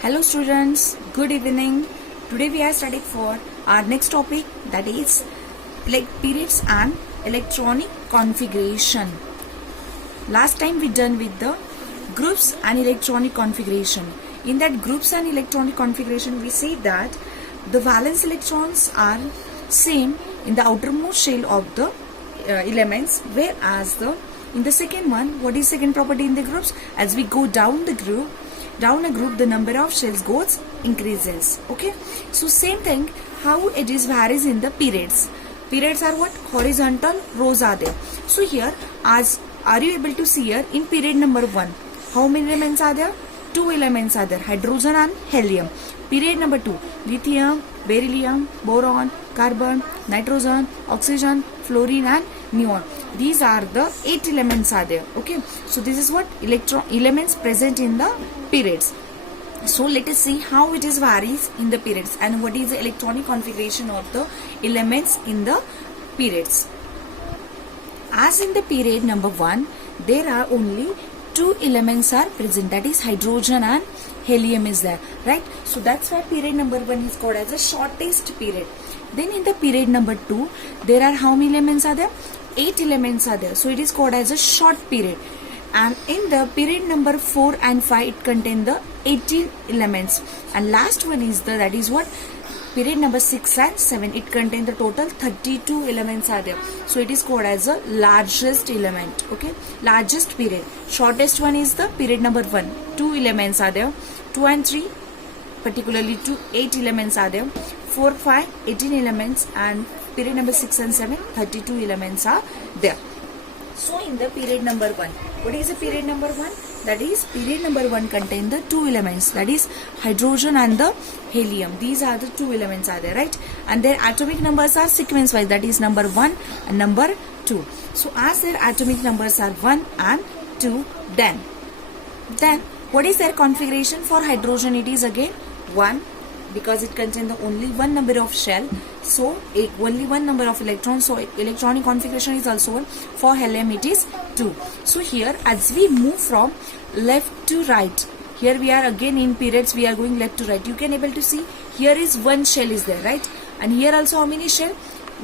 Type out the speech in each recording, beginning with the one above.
Hello students, good evening. Today we are studying for our next topic, that is periods and electronic configuration. Last time we done with the groups and electronic configuration. In that groups and electronic configuration we see that the valence electrons are same in the outermost shell of the elements, whereas in the second one, what is second property in the groups? As we go down a group, the number of shells goes increases. Okay, so same thing how it is varies in the periods. Periods are what? Horizontal rows are there. So here, as are you able to see here in period number 1, how many elements are there? 2 elements are there, hydrogen and helium. Period number 2, lithium, beryllium, boron, carbon, nitrogen, oxygen, fluorine and neon. These are the 8 elements are there. Okay, so this is what elements present in the periods. So let us see how it is varies in the periods and what is the electronic configuration of the elements in the periods. As in the period number 1, there are only 2 elements are present, that is hydrogen and helium is there, right? So that's why period number 1 is called as the shortest period. Then in the period number 2, there are how many elements are there? 8 elements are there. So it is called as a short period. And in the period number 4 and 5, it contains the 18 elements. And last one is that is what? Period number 6 and 7, it contains the total 32 elements are there. So it is called as the largest element. Okay, largest period. Shortest one is the period number 1. 2 elements are there. 2 and 3, particularly 8 elements are there. 4, 5, 18 elements, and period number 6 and 7, 32 elements are there. So in the period number 1, what is the period number 1? That is period number 1 contain the 2 elements, that is hydrogen and the helium. These are the 2 elements are there, right? And their atomic numbers are sequence wise, that is number 1 and number 2. So as their atomic numbers are 1 and 2, then what is their configuration? For hydrogen it is again 1, because it contains the only one number of shell, so only one number of electrons, so electronic configuration is also 1. For helium it is 2. So here as we move from left to right, here we are again in periods, we are going left to right. You can able to see here is one shell is there, right? And here also how many shell?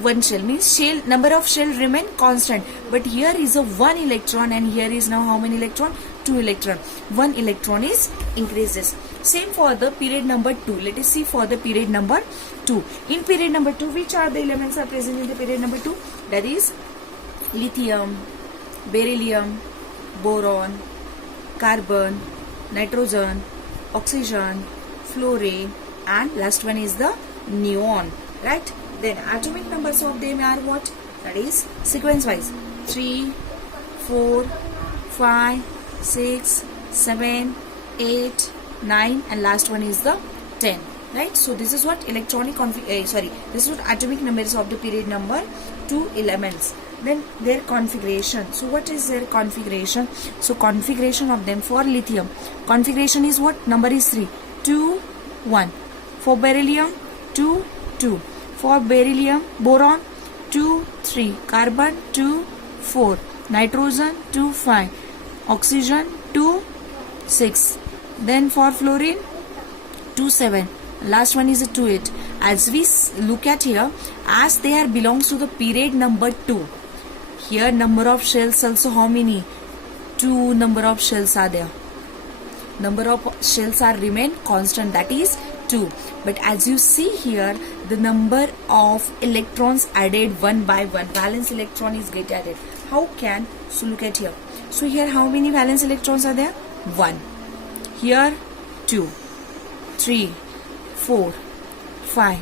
One shell, means shell number of shell remain constant, but here is a 1 electron and here is now how many electron? 2 electron. 1 electron is increases. Same for the period number 2. Let us see for the period number 2. In period number 2, which are the elements are present in the period number 2? That is lithium, beryllium, boron, carbon, nitrogen, oxygen, fluorine, and last one is the neon, right? Then atomic numbers of them are what? That is sequence wise 3, 4, 5, 6, 7, 8, 9, and last one is the 10, right? So this is what electronic this is what atomic numbers of the period number 2 elements. Then their configuration. So what is their configuration? So configuration of them for lithium, configuration is what? Number is 3, 2, 1. For beryllium 2, 2. For boron 2, 3. Carbon 2, 4. Nitrogen 2, 5. Oxygen 2, 6. Then for fluorine 2, 7. Last one is a 2, 8. As we look at here, as they are belongs to the period number 2, here number of shells also how many? 2 number of shells are there. Number of shells are remain constant, that is 2. But as you see here, the number of electrons added one by one, valence electron is get added. How can? So look at here. So here how many valence electrons are there? 1. Here 2, 3, 4, 5,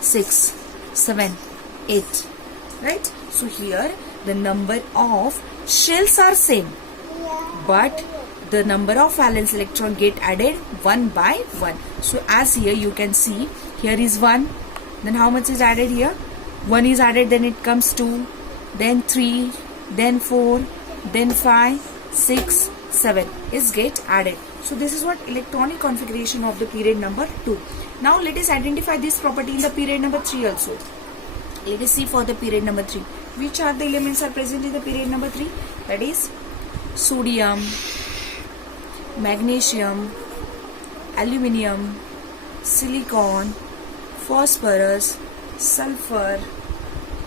6, 7, 8, right? So here the number of shells are same, but the number of valence electron get added one by one. So as here you can see, here is 1, then how much is added here? 1 is added, then it comes 2, then 3, then 4, then 5, 6, 7 is get added. So this is what electronic configuration of the period number 2. Now let us identify this property in the period number 3 also. Let us see for the period number 3. Which are the elements are present in the period number 3? That is sodium, magnesium, aluminium, silicon, phosphorus, sulfur,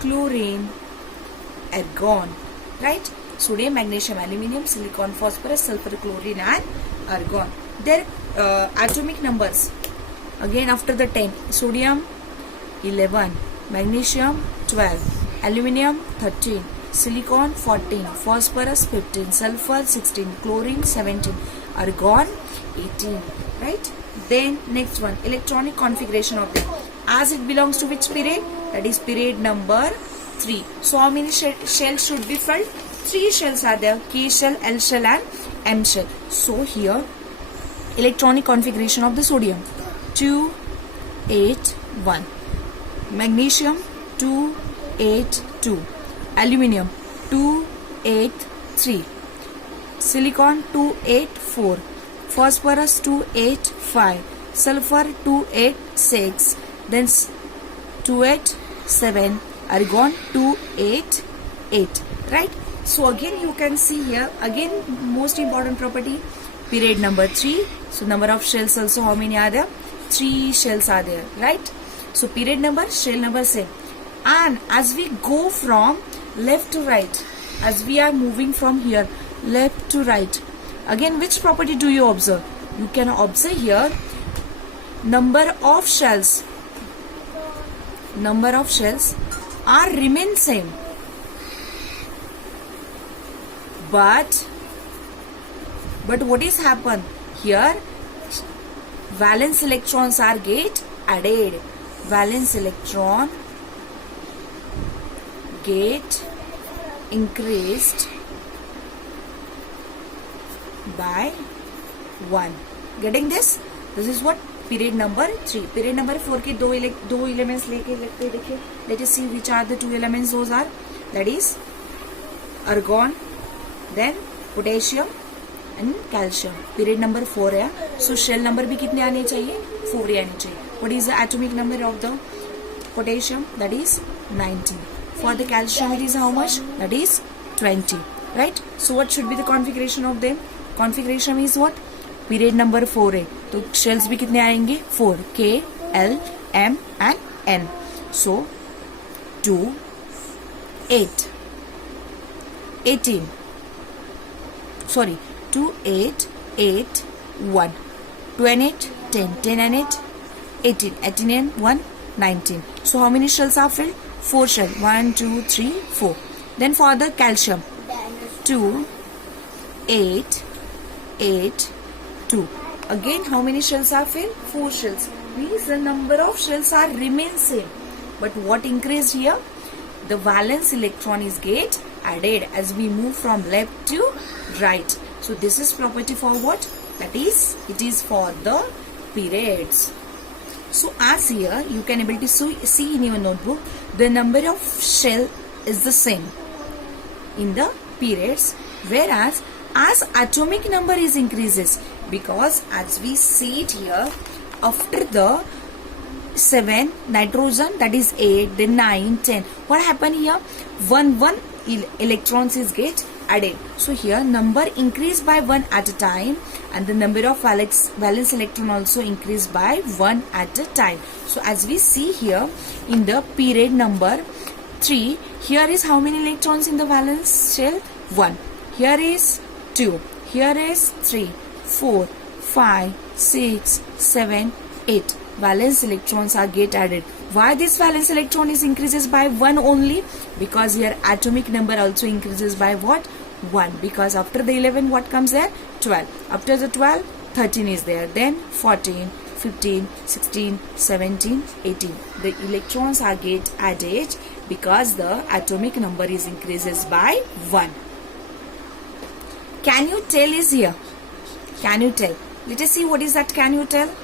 chlorine, argon, right? Sodium, magnesium, aluminium, silicon, phosphorus, sulfur, chlorine and argon. Their atomic numbers, again after the 10, sodium 11, magnesium 12, aluminium 13, silicon 14, phosphorus 15, sulfur 16, chlorine 17, argon 18, right? Then next one, electronic configuration of them. As it belongs to which period? That is period number 3. So how many shells should be filled? 3 shells are there, K shell, L shell and M shell. So here electronic configuration of the sodium, 2, 8, 1, magnesium 2, 8, 2, aluminium 2, 8, 3, silicon 2, 8, 4, phosphorus 2, 8, 5, sulfur 2, 8, 6, then 2, 8, 7, argon 2, 8, 8, right? So again you can see here, again most important property, period number 3. So number of shells also how many are there? 3 shells are there, right? So period number, shell number same. And as we go from left to right, as we are moving from here left to right, again which property do you observe? You can observe here number of shells are remain same, but what is happen here? Valence electrons are get added. Valence electron get increased by 1. Getting this? This is what period number 3. Period number 4 के दो elements लेके लगते देखिए. Let us see which are the 2 elements. Those are, that is argon, then potassium and calcium. Period number 4 है. So shell number भी कितने आने चाहिए? 4 आने चाहिए. What is the atomic number of the potassium? That is 19. For the calcium it is how much? That is 20. Right? So what should be the configuration of them? Configuration is what? Period number 4 है. तो shells भी कितने आएंगे? 4. K, L, M and N. So 2, 8, 18. Sorry, 2, 8, 8, 1. 2 and 8, 10. 10 and 8, 18. 18 and 1, 19. So how many shells are filled? 4 shells. 1, 2, 3, 4. Then for the calcium, 2, 8, 8, 2. Again, how many shells are filled? 4 shells. Means the number of shells are remain same. But what increased here? The valence electron is get added as we move from left to right. So this is property for what? That is, it is for the periods. So as here you can able to see in your notebook, the number of shell is the same in the periods, whereas as atomic number is increases, because as we see it here, after the 7 nitrogen, that is 8, then 9, 10, what happened here? 1 electrons is get added. So here number increase by 1 at a time, and the number of valence electron also increase by 1 at a time. So as we see here in the period number 3, here is how many electrons in the valence shell? 1. Here is 2. Here is 3, 4, 5, 6, 7, 8. Valence electrons are get added. Why this valence electron is increases by 1 only? Because here atomic number also increases by what? 1. Because after the 11 what comes there? 12. After the 12, 13 is there. Then 14, 15, 16, 17, 18. The electrons are get added because the atomic number is increases by 1. Can you tell is here? Can you tell? Let us see what is that can you tell?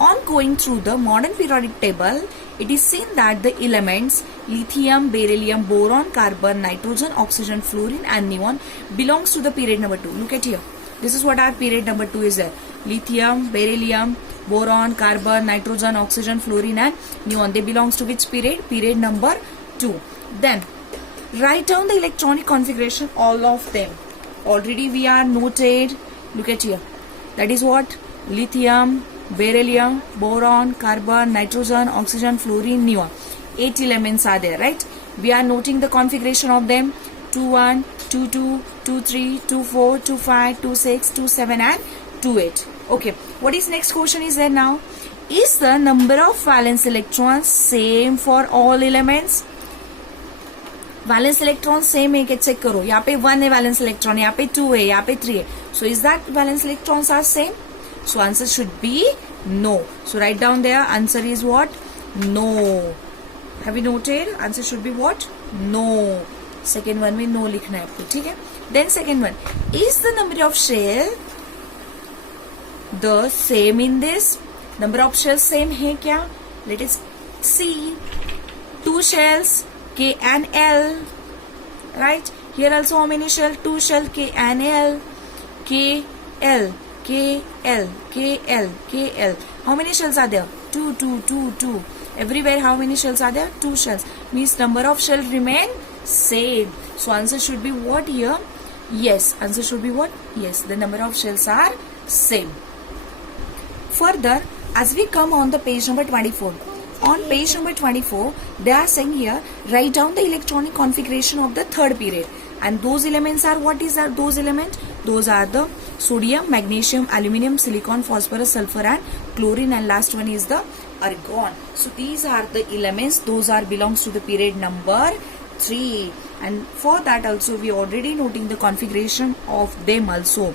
On going through the modern periodic table, it is seen that the elements lithium, beryllium, boron, carbon, nitrogen, oxygen, fluorine and neon belongs to the period number 2. Look at here. This is what our period number 2 is there. Lithium, beryllium, boron, carbon, nitrogen, oxygen, fluorine and neon. They belongs to which period? Period number 2. Then write down the electronic configuration, all of them. Already we are noted. Look at here. That is what? lithium, beryllium, boron, carbon, nitrogen, oxygen, fluorine, neon. 8 elements are there, right? We are noting the configuration of them. 21, 22, 23, 24, 25, 26, 27 and 28. Okay, what is next question is there now? Is the number of valence electrons same for all elements? Valence electron same है क्या check करो. यहाँ पे 1 है valence electron, यहाँ पे 2 है, यहाँ पे 3 है. So is that valence electrons are same? So answer should be no. So write down there answer is what? No. Have you noted? Answer should be what? No. Second one में no लिखना है आपको, ठीक है. Then second one, is the number of shell the same in this? Number of shell same है क्या? Let is C. 2 shells K and L, right? Here also how many shell? 2 shell K and L, K L, K L, K L, K L. How many shells are there? 2, 2, 2, 2. Everywhere how many shells are there? 2 shells. Means number of shells remain same. So answer should be what here? Yes. Answer should be what? Yes. The number of shells are same. Further, as we come on the page number 24. On page number 24, they are saying here, write down the electronic configuration of the third period. And those elements are, what is that? Those elements? Those are the sodium, magnesium, aluminium, silicon, phosphorus, sulfur and chlorine, and last one is the argon. So these are the elements. Those are belongs to the period number 3. And for that also we already noting the configuration of them also.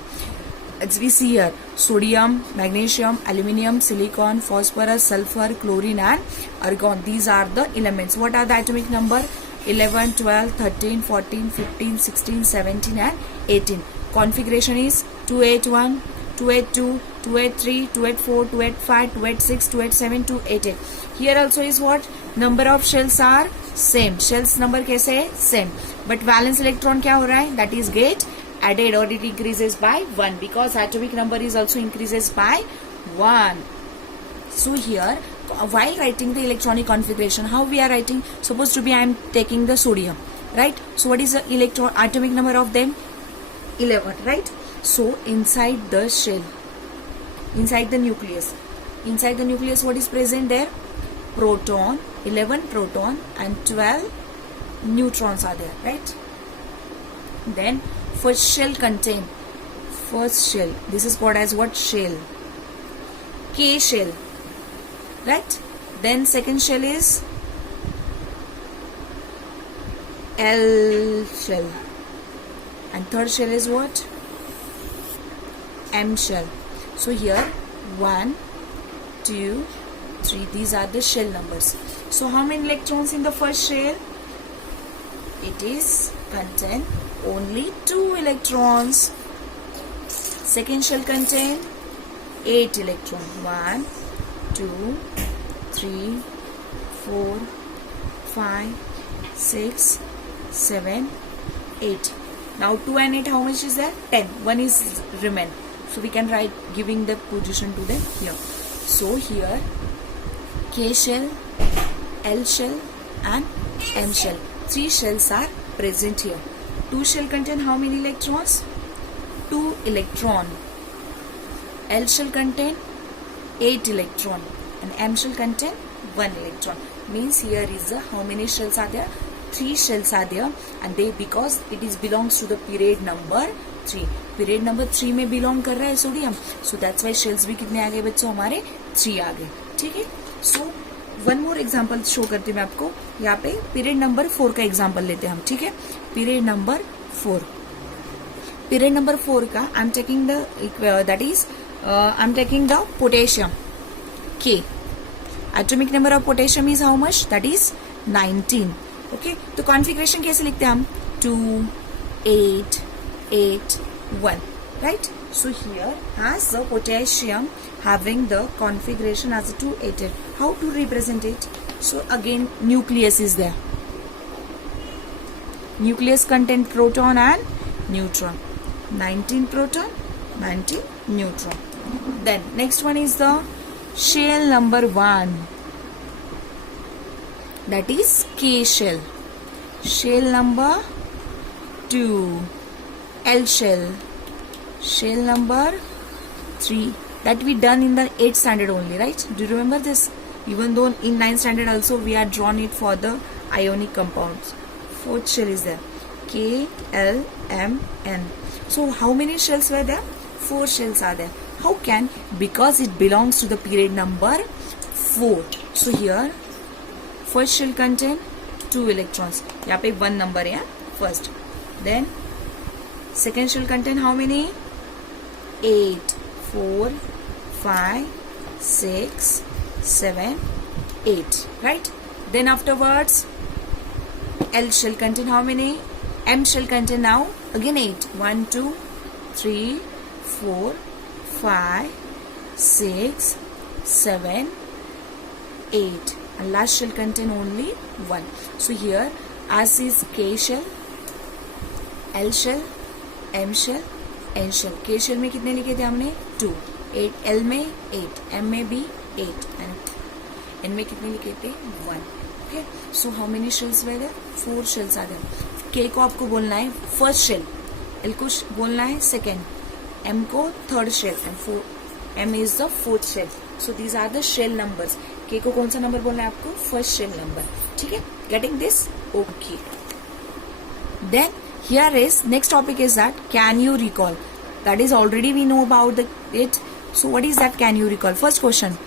As we see here, sodium, magnesium, aluminium, silicon, phosphorus, sulfur, chlorine and argon. These are the elements. What are the atomic number? 11, 12, 13, 14, 15, 16, 17 and 18. Configuration is 281, 282, 283, 284, 285, 286, 287, 288. Here also is what? Number of shells are same. Shells number कैसे है? Same. But valence electron क्या हो रहा है? That is get added or it increases by 1 because atomic number is also increases by 1. So here, while writing the electronic configuration, how we are writing? Supposed to be I am taking the sodium, right? So what is the atomic number of them? 11, right? So inside the shell, inside the nucleus, what is present there? Proton, 11 proton and 12 neutrons are there, right? Then first shell contain, first shell, this is called as what? Shell, K shell, right? Then second shell is L shell and third shell is what? M shell. So here 1, 2, 3, these are the shell numbers. So how many electrons in the first shell? It is contain only 2 electrons. Second shell contain 8 electrons. 1, 2, 3, 4, 5, 6, 7, 8. Now 2 and 8, how much is there? 10. 1 is remain. So we can write giving the position to them here. So here K shell, L shell and M shell. 3 shells are present here. 2 shell contain how many electrons? 2 electron. L shell contain 8 electron and M shell contain 1 electron. Means here is the how many shells are there? 3 shells are there and they because it is belongs to the period number 3. Period number 3 में belong कर रहा है sodium. So that's why shells भी कितने आ गए बच्चों? हमारे 3 आ गए. ठीक है. So one more example show करती हूँ मैं आपको. यहाँ पे पीरियड नंबर 4 का एग्जाम्पल लेते हैं हम. ठीक है. Period number 4. पीरियड नंबर 4 का I am taking the that is I am taking the potassium K. Atomic number of potassium is how much? That is 19. Okay. तो कॉन्फ़िगरेशन कैसे लिखते हैं हम? 2, 8, 8, 1. Right? So here has the potassium having the configuration as a 2-8. How to represent it? So again nucleus is there. Nucleus contain proton and neutron. 19 proton, 19 neutron. Then next one is the shell number 1. That is K shell. Shell number 2. L shell. Shell number 3. that we done in the 8th standard only, right? Do you remember this? Even though in 9th standard also we are drawn it for the ionic compounds. Fourth shell is there, K L M N. So how many shells were there? 4 shells are there. How can? Because it belongs to the period number 4. So here first shell contain 2 electrons. यहाँ पे 1 number है first. Then second shell contain how many? 8. 4, 5, 6, 7, 8. Right? Then afterwards L shell contain how many? M shell contain now again 8. 1, 2, 3, 4, 5, 6, 7, 8. And last shell contain only 1. So here as is K shell, L shell, M shell, N shell. K shell में कितने लिखे थे हमने? 2. 8. L में 8. M में भी 8. And N में कितने लिखे थे? 1. Okay. So how many shells were there? 4 shells are there. K को आपको बोलना है फर्स्ट शेल, L को बोलना है सेकेंड, M को third shell and M is the fourth shell. So these are the shell numbers. K को कौन सा नंबर बोलना है आपको? First shell number. ठीक है? Getting this? Okay. Then here is next topic is that can you recall? That is already we know about it. So what is that can you recall? First question.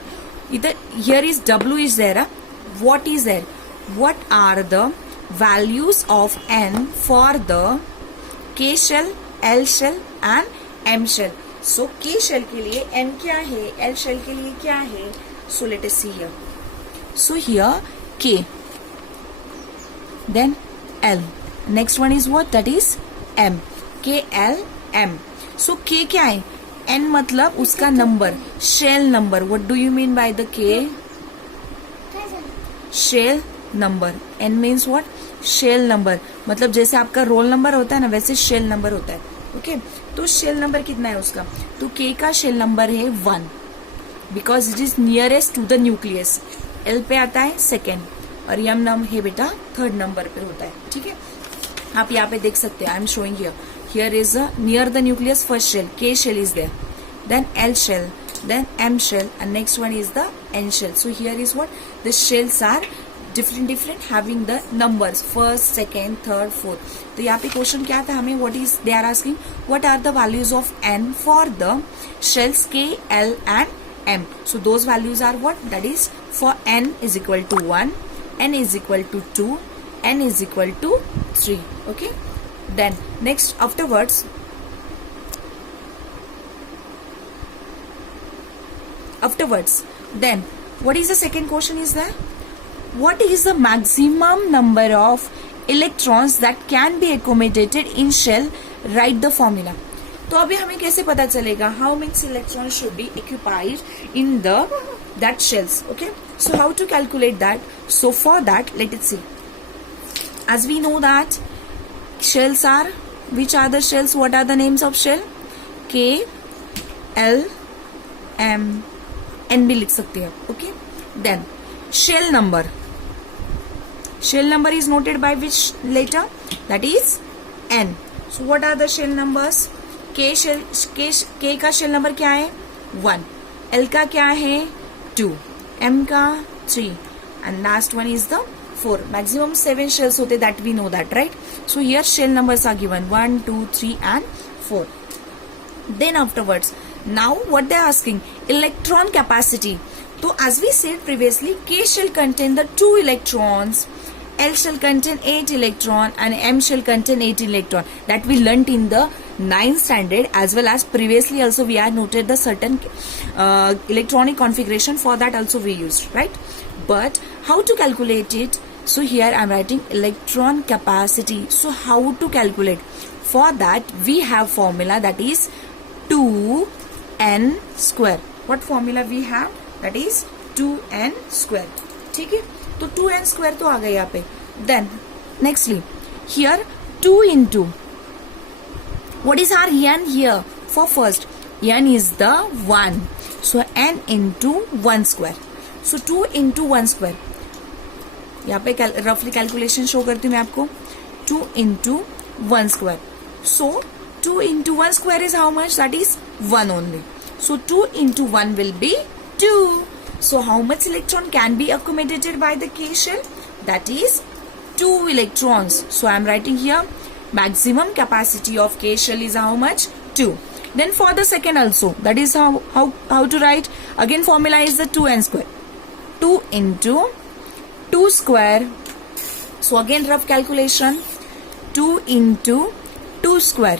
Either here is W is there. What is there? What are the values of N for the K shell, L shell and M shell? So K shell के लिए N क्या है, L shell के लिए क्या है? So let us see here. So here K, then L. Next one is what? That is M. K L M. So K क्या है? N मतलब उसका number, shell number. What do you mean by the K? Shell number. N means what? Shell number. मतलब जैसे आपका roll number होता है ना, वैसे शेल नंबर होता है. ओके तो शेल नंबर कितना है उसका? तो K का शेल नंबर है 1 because it is nearest to the nucleus. L पे आता है सेकेंड और M नंबर है बेटा थर्ड नंबर पे होता है. ठीक है, आप यहाँ पे देख सकते हैं. I am showing here is near the nucleus first shell, K shell is there, then L shell, then M shell, and next one is the N shell. So here is what the shells are different having the numbers first, second, third, fourth. तो यहाँ पे question क्या था हमें? What is they are asking? What are the values of N for the shells K, L and M? So those values are what? That is for N is equal to 1, N is equal to 2, N is equal to 3. Okay. Then next afterwards. Then what is the second question is there? What is the maximum number of electrons that can be accommodated in shell? Write the formula. तो अभी हमें कैसे पता चलेगा how many electrons should be occupied in the that shells? Okay, so how to calculate that? So for that let us see. As we know that shells are, which are the shells? What are the names of shell? K, L, M, N भी लिख सकते हैं. Okay, then shell number. Shell number is noted by which letter? That is N. So what are the shell numbers? K का shell number क्या है? 1. L का क्या है? 2. M का 3 and last one is the 4. Maximum 7 shells होते, that we know that, right? So here shell numbers are given 1, 2, 3 and 4. Then afterwards, now what they are asking? Electron capacity. So as we said previously, K shell contain the 2 electrons, L shell contain 8 electron and M shell contain 8 electron. That we learnt in the 9th standard, as well as previously also we had noted the certain electronic configuration. For that also we used, right? But how to calculate it? So here I am writing electron capacity. So how to calculate? For that we have formula, that is 2n square. What formula we have? That is 2n square. ठीक है, तो 2n square तो आ गया यहाँ पे. Then nextly here 2 into what is our n here? For first n is the 1, so n into 1 square. So 2 into 1 square. यहाँ पे रफली कैलकुलेशन शो करती हूँ मैं आपको. 2 into 1 square. So 2 into 1 square is how much? That is 1 only. So 2 into 1 will be 2. So how much electron can be accommodated by the K shell? That is 2 electrons. So I am writing here maximum capacity of K shell is how much? 2. Then for the second also, that is how to write. Again formula is the 2n square. 2 into 2 square. So again rough calculation. 2 into 2 square.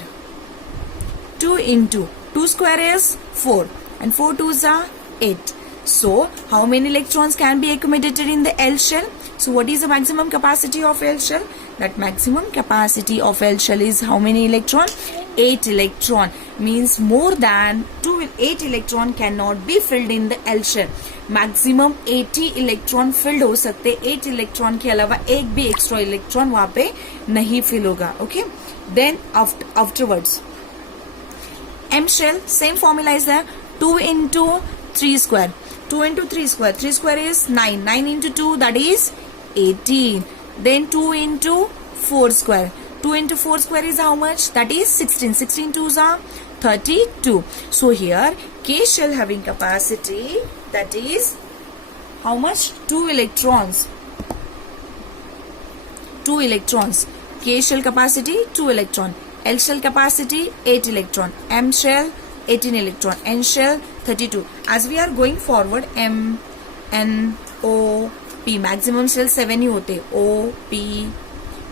2 into 2 square is 4. And 4 2s are 8. So how many electrons can be accommodated in the L shell? So what is the maximum capacity of L shell? That maximum capacity of L shell is how many electron? 8 electron. Means more than 8 electron cannot be filled in the L shell. Maximum 80 electron filled हो सकते. 8 electron के अलावा एक भी extra electron वहाँ पे नहीं fill होगा. Okay. Then afterwards M shell, same formula is there. 2 into 3 square. 2 into 3 square. 3 square is 9. 9 into 2, that is 18. Then 2 into 4 square. 2 into 4 square is how much? That is 16. 16 2s are 32. So here K shell having capacity, that is how much? 2 electrons. 2 electrons. K shell capacity 2 electron. L shell capacity 8 electron. M shell 18 electron. N shell 32. As we are going forward, M, N, O, P. Maximum shell 7 ही होते. O, P,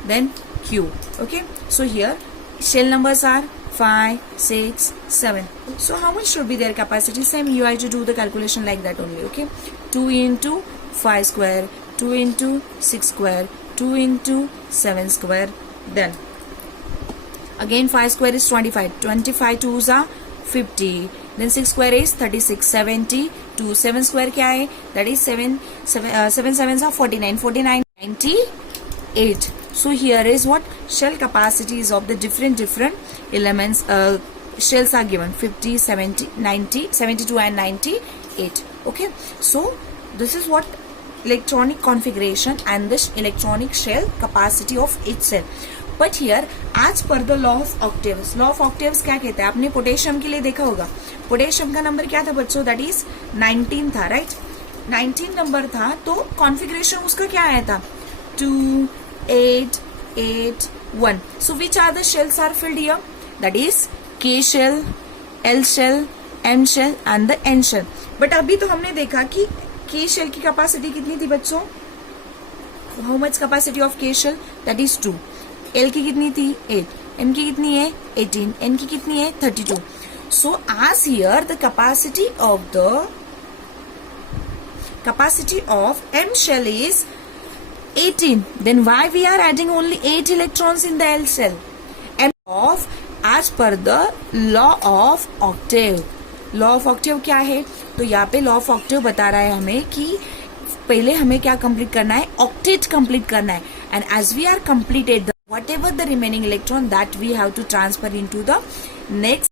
then Q. Okay. So here shell numbers are 5, 6, 7. So how much should be their capacity? Same you have to do the calculation like that only. Okay. 2 into 5 square. 2 into 6 square. 2 into 7 square. Then again 5 square is 25. 25 2s are 50. Then 6 square is 36. 70. 2 7 square क्या है? That is 7 sevens are 49. 49 98. So here is what shell capacities of the different elements. Shells are given 50, 70, 90, 72 and 98. Okay. So this is what electronic configuration and this electronic shell capacity of each cell. But here as per the law of octaves क्या कहता है? आपने potassium के लिए देखा होगा. Potassium का number क्या था बच्चों? दैट इज 19 था, राइट? 19 नंबर था. तो कॉन्फ़िगरेशन उसका क्या आया था? 2, 8, 8, 1. So which are the shells are filled here? That is K shell, L shell, M shell and the N shell. But अभी तो हमने देखा कि K shell की कैपेसिटी कितनी थी बच्चों? How much capacity of K shell? That is 2. L की कितनी थी? 8. M की कितनी है? 18. N की कितनी है? 32. So as here the capacity of M shell is 18. Then why we are adding only 8 electrons in the L shell? M of as per the law of octave. Law of octave क्या है? तो यहाँ पे law of octave बता रहा है हमें कि पहले हमें क्या कंप्लीट करना है? ऑक्टेट कंप्लीट करना है. And as we are completed whatever the remaining electron that we have to transfer into the next